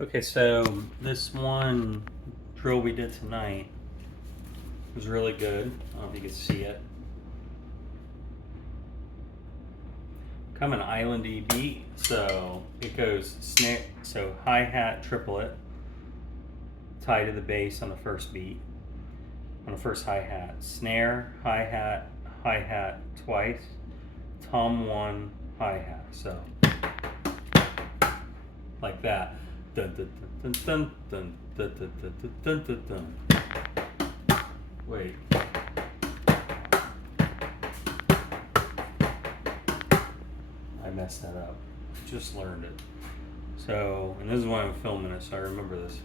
Okay, so this one drill we did tonight was really good. I don't know if you can see it. Kind of an islandy beat, so it goes snare, so hi-hat, triplet, tied to the bass on the first beat, on the first hi-hat, snare, hi-hat twice, tom one, hi-hat. So like that. Dun, dun, dun, dun, dun, dun, dun, dun, dun, dun, dun, dun. Wait. I messed that up. Just learned it. So, and this is why I'm filming it, so I remember this.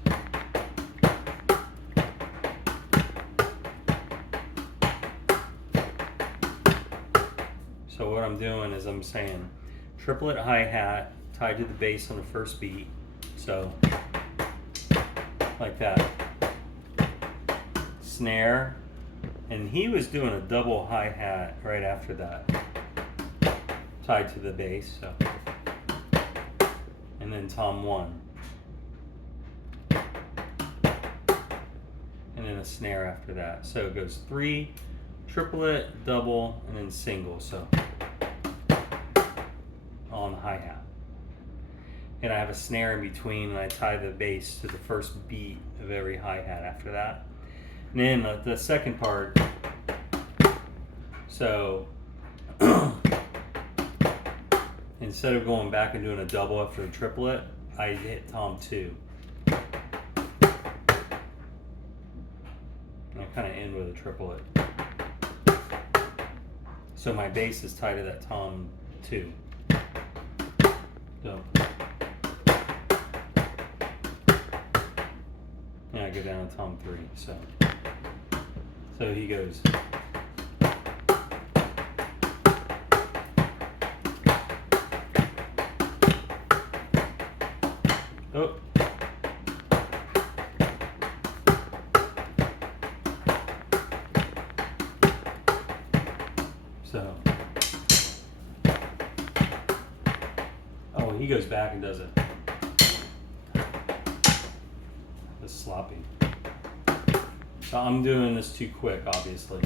So what I'm doing is I'm saying triplet hi-hat tied to the bass on the first beat. So, like that. Snare, and he was doing a double hi-hat right after that, tied to the bass. So, and then tom one, and then a snare after that. So it goes three, triplet, double, and then single. So on the hi-hat. And I have a snare in between, and I tie the bass to the first beat of every hi-hat after that. And then the second part, so instead of going back and doing a double after a triplet, I hit tom two. And I kind of end with a triplet. So my bass is tied to that tom two. So, and I go down to tom three. So he goes. Oh. So. Oh, he goes back and does it. It's sloppy. So I'm doing this too quick, obviously.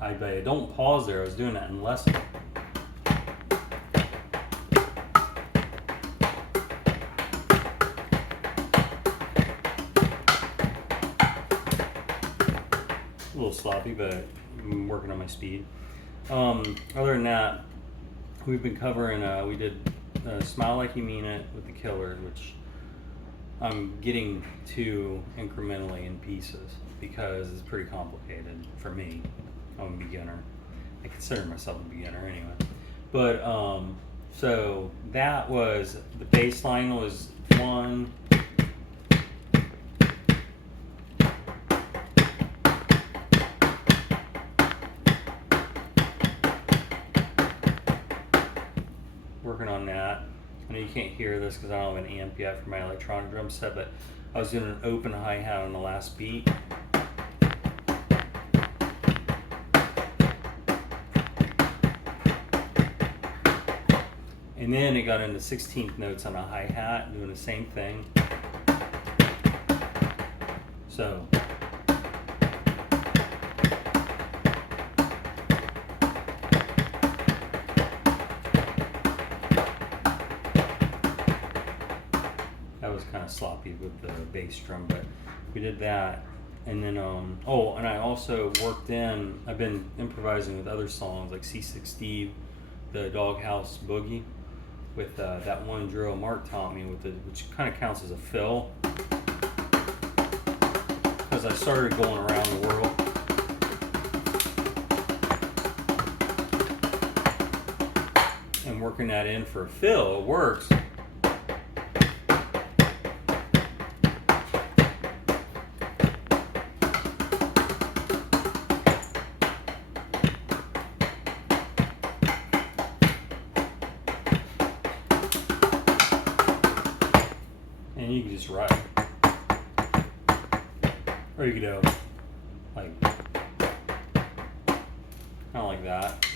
I don't pause there. I was doing that in lesson. A little sloppy, but I'm working on my speed. Other than that, we've been covering, we did Smile Like You Mean It with the Killers, which I'm getting to incrementally in pieces because it's pretty complicated for me. I'm a beginner. I consider myself a beginner anyway. But, so that was, the bass line was one, working on that. I know you can't hear this because I don't have an amp yet for my electronic drum set, but I was doing an open hi-hat on the last beat. And then it got into 16th notes on a hi-hat, doing the same thing. So. That was kind of sloppy with the bass drum, but we did that. And then, oh, and I also worked in, I've been improvising with other songs like C6 Steve, the Doghouse Boogie, with that one drill Mark taught me, which kind of counts as a fill. Because I started going around the world. And working that in for a fill, it works. And you can just write. Or you could go like, kind of like that.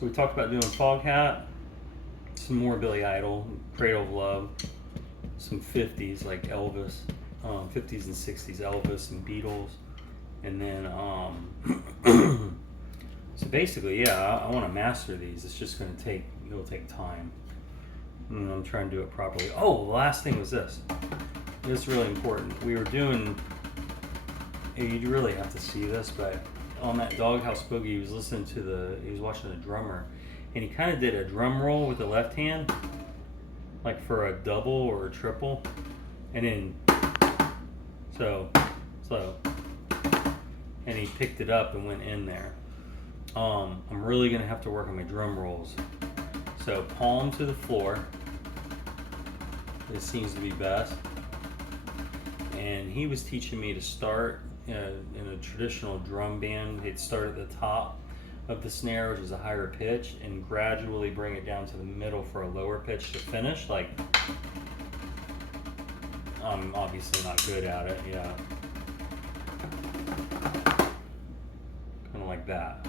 So we talked about doing Foghat, some more Billy Idol, Cradle of Love, some 50s like Elvis, 50s and 60s Elvis and Beatles, and then so basically, yeah, I want to master these. It's just going to it'll take time. And I'm trying to do it properly. Oh, the last thing was this. This is really important. We were doing, you really have to see this, but on that Doghouse Boogie, he was watching a drummer, and he kind of did a drum roll with the left hand, like for a double or a triple, and then, so, and he picked it up and went in there. I'm really going to have to work on my drum rolls. So palm to the floor. This seems to be best. And he was teaching me to start in a traditional drum band. He'd start at the top of the snare, which is a higher pitch, and gradually bring it down to the middle for a lower pitch to finish. Like, I'm obviously not good at it, yeah. Kind of like that.